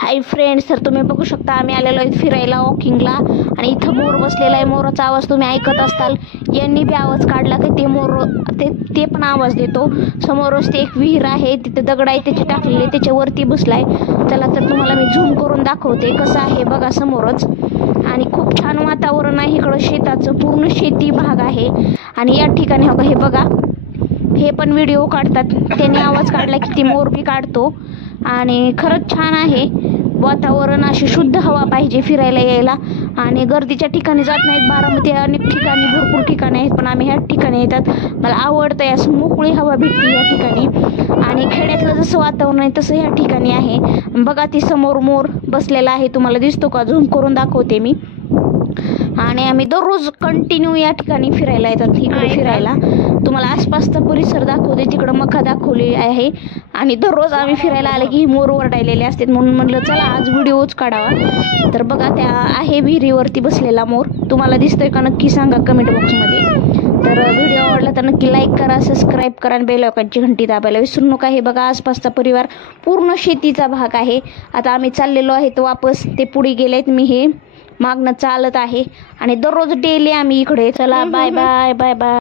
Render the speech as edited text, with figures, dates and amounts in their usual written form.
Hi friends, तर तुम्ही बघू शकता आम्ही आलेलो आहे फिरायला वॉकिंगला आणि इथं मोर बसलेला आहे. मोराचा आवाज तुम्ही ऐकत असताल. यांनी बी आवाज काढला की ते मोर ते पण आवाज देतो. समोरच ते एक विहीर आहे, तिथे दगड आहे त्याचे टाकलेले, त्याच्यावरती बसलाय. चला तर तुम्हाला मी झूम करून दाखवते कसं आहे बघा समोरच. आणि खूप छान वातावरण आहे इकडं, शेताचं पूर्ण शेती भाग आहे. आणि या ठिकाणी हे बघा, हे पण व्हिडिओ काढतात. त्याने आवाज काढला की ती मोर बी काढतो. आणि खरंच छान आहे वातावरण. अशी शुद्ध हवा पाहिजे फिरायला यायला. आणि गर्दीच्या ठिकाणी जात नाहीत. बारामती अनेक ठिकाणी भरपूर ठिकाणी आहेत, पण आम्ही ह्याच ठिकाणी येतात. मला आवडतं आहे, असं मोकळी हवा भेटते या ठिकाणी. आणि खेड्यातलं जसं वातावरण आहे तसं ह्या ठिकाणी आहे. बघा ती समोर मोर बसलेला आहे, तुम्हाला दिसतो का? झूम करून दाखवते मी. आणि आम्ही दररोज कंटिन्यू या ठिकाणी फिरायला येतात. इकडे फिरायला तुम्हाला आसपासचा परिसर दाखवते, तिकडं मका दाखवले आहे. आणि दररोज आम्ही फिरायला आले की मोर ओरडायलेले असतात, म्हणून म्हणलं चला आज व्हिडिओच काढावा. तर बघा त्या आहे विहिरीवरती बसलेला मोर. तुम्हाला दिसतोय का नक्की सांगा कमेंट बॉक्समध्ये. तर व्हिडिओ आवडला तर नक्की लाईक करा, सबस्क्राईब करा आणि बेल आयकॉनची घंटी दाबायला विसरू नका. हे बघा आसपासचा परिवार पूर्ण शेतीचा भाग आहे. आता आम्ही चाललेलो आहे तर वापस ते पुढे गेलेत, मी हे मागणं चालत आहे. आणि दररोज डेली आम्ही इकडे. चला बाय बाय बाय बाय.